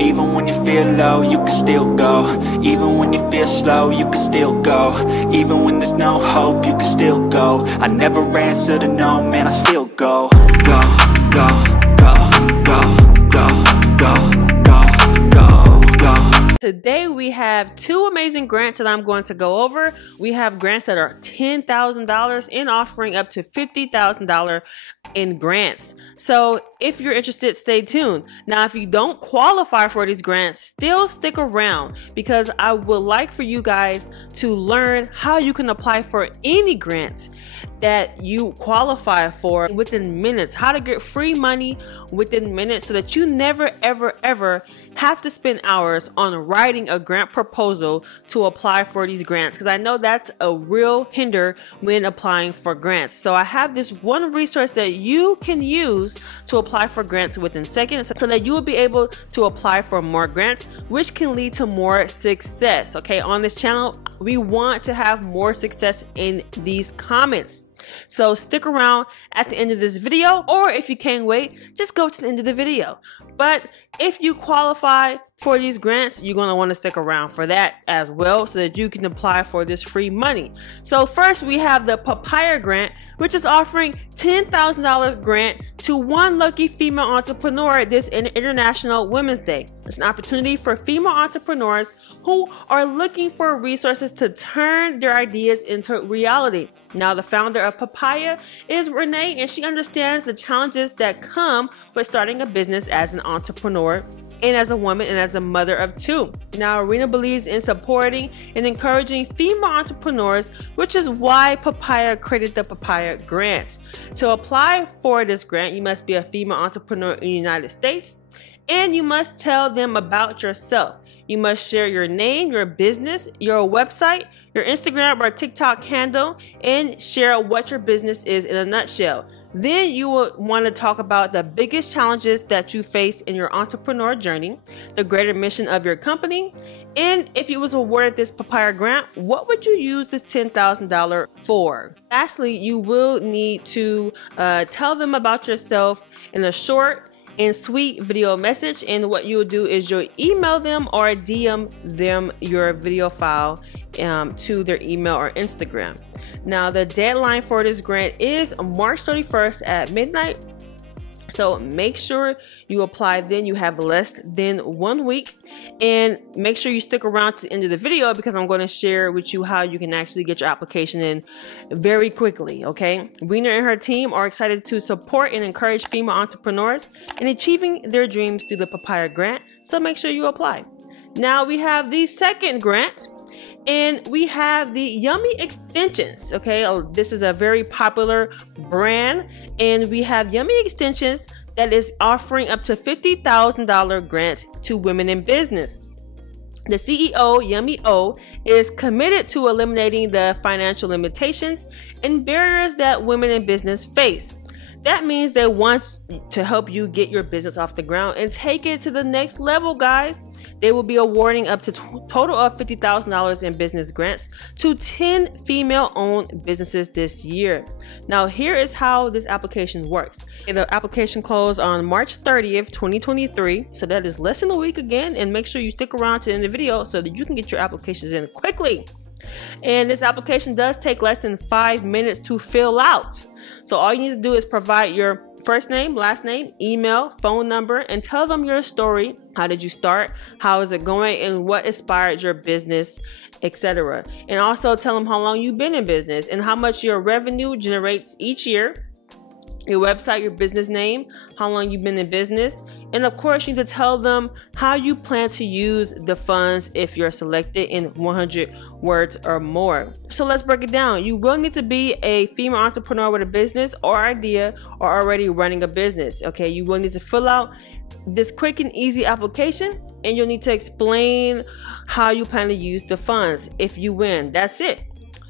Even when you feel low, you can still go. Even when you feel slow, you can still go. Even when there's no hope, you can still go. I never answer to no, man, I still go. Go, go, go, go, go, go, go, go, go. Today we have two amazing grants that I'm going to go over. We have grants that are $10,000 and offering up to $50,000 in grants. So if you're interested, stay tuned. Now, if you don't qualify for these grants, still stick around, because I would like for you guys to learn how you can apply for any grant that you qualify for within minutes, how to get free money within minutes, so that you never ever have to spend hours on writing a grant proposal to apply for these grants, because I know that's a real hinder when applying for grants. So I have this one resource that you can use to apply for grants within seconds, so that you will be able to apply for more grants, which can lead to more success. Okay, on this channel we want to have more success in these comments. So stick around at the end of this video, or if you can't wait, just go to the end of the video. But if you qualify for these grants, you're going to want to stick around for that as well, so that you can apply for this free money. So first we have the Papaya Grant, which is offering $10,000 grant to one lucky female entrepreneur this International Women's Day. It's an opportunity for female entrepreneurs who are looking for resources to turn their ideas into reality. Now, the founder of Papaya is Renee, and she understands the challenges that come with starting a business as an entrepreneur, and as a woman, and as a mother of two. Now, Rena believes in supporting and encouraging female entrepreneurs, which is why Papaya created the Papaya Grant. To apply for this grant, you must be a female entrepreneur in the United States, and you must tell them about yourself. You must share your name, your business, your website, your Instagram or TikTok handle, and share what your business is in a nutshell. Then you will want to talk about the biggest challenges that you face in your entrepreneur journey, the greater mission of your company, and if you was awarded this Papaya Grant, what would you use this $10,000 for? Lastly, you will need to tell them about yourself in a short and sweet video message, and what you'll do is you'll email them or DM them your video file to their email or Instagram. Now, the deadline for this grant is March 31st at midnight. So make sure you apply then. You have less than 1 week, and make sure you stick around to the end of the video, because I'm going to share with you how you can actually get your application in very quickly. Okay, Rena and her team are excited to support and encourage female entrepreneurs in achieving their dreams through the Papaya Grant, so make sure you apply. Now we have the second grant, and we have the Yummie extensions. Okay, this is a very popular brand, and we have Yummie extensions that is offering up to $50,000 grants to women in business. The CEO, Yummie O, is committed to eliminating the financial limitations and barriers that women in business face. That means they want to help you get your business off the ground and take it to the next level, guys. They will be awarding up to total of $50,000 in business grants to 10 female-owned businesses this year. Now, here is how this application works. The application closed on March 30th, 2023. So that is less than a week again. And make sure you stick around to the end of the video so that you can get your applications in quickly. And this application does take less than 5 minutes to fill out. So all you need to do is provide your first name, last name, email, phone number, and tell them your story. How did you start? How is it going? And what inspired your business, etc. And also tell them how long you've been in business and how much your revenue generates each year. Your website, your business name, how long you've been in business, and of course you need to tell them how you plan to use the funds if you're selected in 100 words or more. So let's break it down. You will need to be a female entrepreneur with a business or idea, or already running a business. Okay, you will need to fill out this quick and easy application, and you'll need to explain how you plan to use the funds if you win. That's it.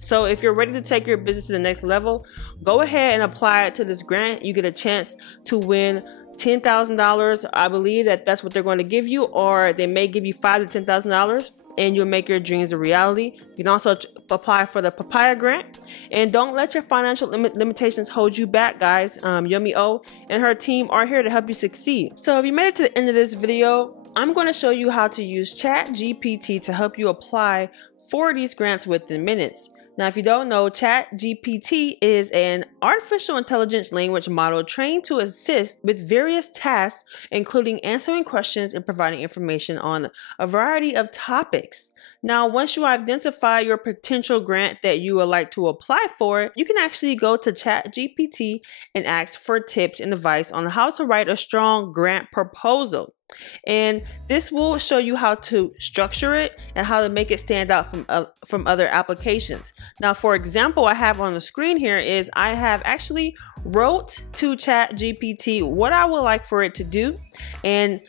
So if you're ready to take your business to the next level, go ahead and apply it to this grant. You get a chance to win $10,000. I believe that that's what they're going to give you, or they may give you $5,000 to $10,000, and you'll make your dreams a reality. You can also apply for the Papaya Grant, and don't let your financial limitations hold you back, guys. Yummie O and her team are here to help you succeed. So if you made it to the end of this video, I'm going to show you how to use Chat GPT to help you apply for these grants within minutes. Now, if you don't know, Chat GPT is an artificial intelligence language model trained to assist with various tasks, including answering questions and providing information on a variety of topics. Now, once you identify your potential grant that you would like to apply for, you can actually go to Chat GPT and ask for tips and advice on how to write a strong grant proposal. And this will show you how to structure it and how to make it stand out from other applications. Now, for example, I have on the screen here is I have actually wrote to Chat GPT what I would like for it to do. And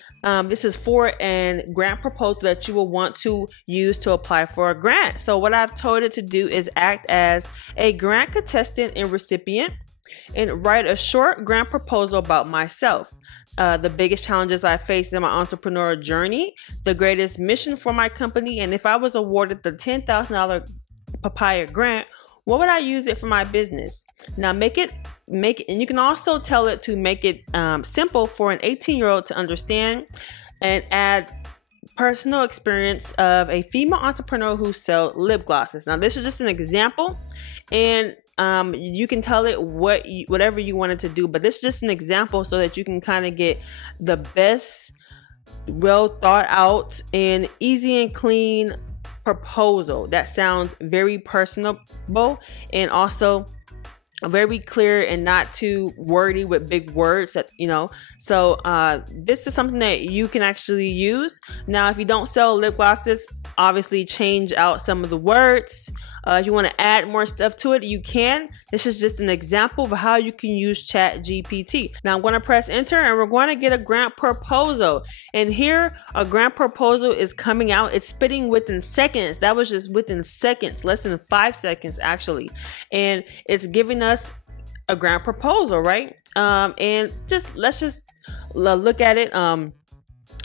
this is for a grant proposal that you will want to use to apply for a grant. So what I've told it to do is act as a grant contestant and recipient and write a short grant proposal about myself. The biggest challenges I faced in my entrepreneurial journey, the greatest mission for my company, and if I was awarded the $10,000 Papaya Grant, what would I use it for my business? Now make it, and you can also tell it to make it simple for an 18-year-old to understand, and add personal experience of a female entrepreneur who sells lip glosses. Now this is just an example, and you can tell it whatever you want it to do, but this is just an example so that you can kind of get the best, well thought out and easy and clean proposal that sounds very personable and also very clear and not too wordy with big words that, you know. So this is something that you can actually use. Now, if you don't sell lip glosses, obviously change out some of the words. If you want to add more stuff to it, you can. This is just an example of how you can use Chat GPT. Now I'm going to press enter and we're going to get a grant proposal. And here a grant proposal is coming out. It's spitting within seconds. That was just within seconds, less than 5 seconds actually. And it's giving us a grant proposal, right? And let's just look at it.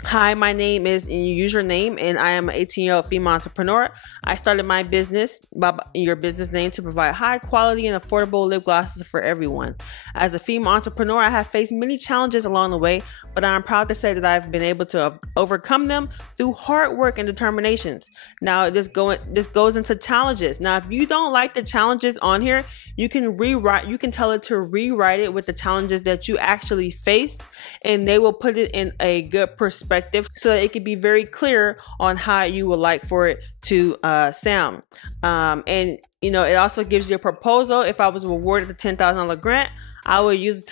Hi, my name is, and you use your name, and I am an 18-year-old female entrepreneur. I started my business by your business name to provide high quality and affordable lip glosses for everyone. As a female entrepreneur, I have faced many challenges along the way, but I'm proud to say that I've been able to overcome them through hard work and determinations. Now, this goes into challenges. Now, if you don't like the challenges on here, you can tell it to rewrite it with the challenges that you actually face, and they will put it in a good perspective so that it can be very clear on how you would like for it to sound. And you know, it also gives you a proposal. If I was awarded the $10,000 grant, I would use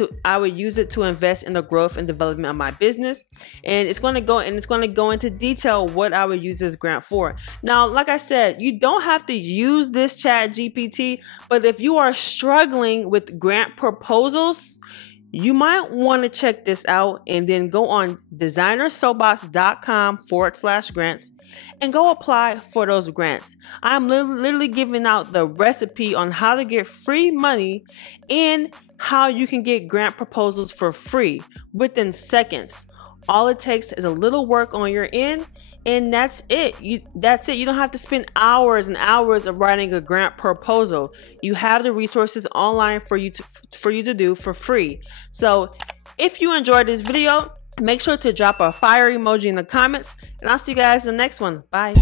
it to invest in the growth and development of my business. And it's going to go into detail what I would use this grant for. Now, like I said, you don't have to use this Chat GPT, but if you are struggling with grant proposals, you might want to check this out and then go on designersoapbox.com/grants and go apply for those grants. I'm literally giving out the recipe on how to get free money and how you can get grant proposals for free within seconds. All it takes is a little work on your end, and that's it. That's it. You don't have to spend hours and hours of writing a grant proposal. You have the resources online for you to do for free. So if you enjoyed this video, make sure to drop a fire emoji in the comments, and I'll see you guys in the next one. Bye.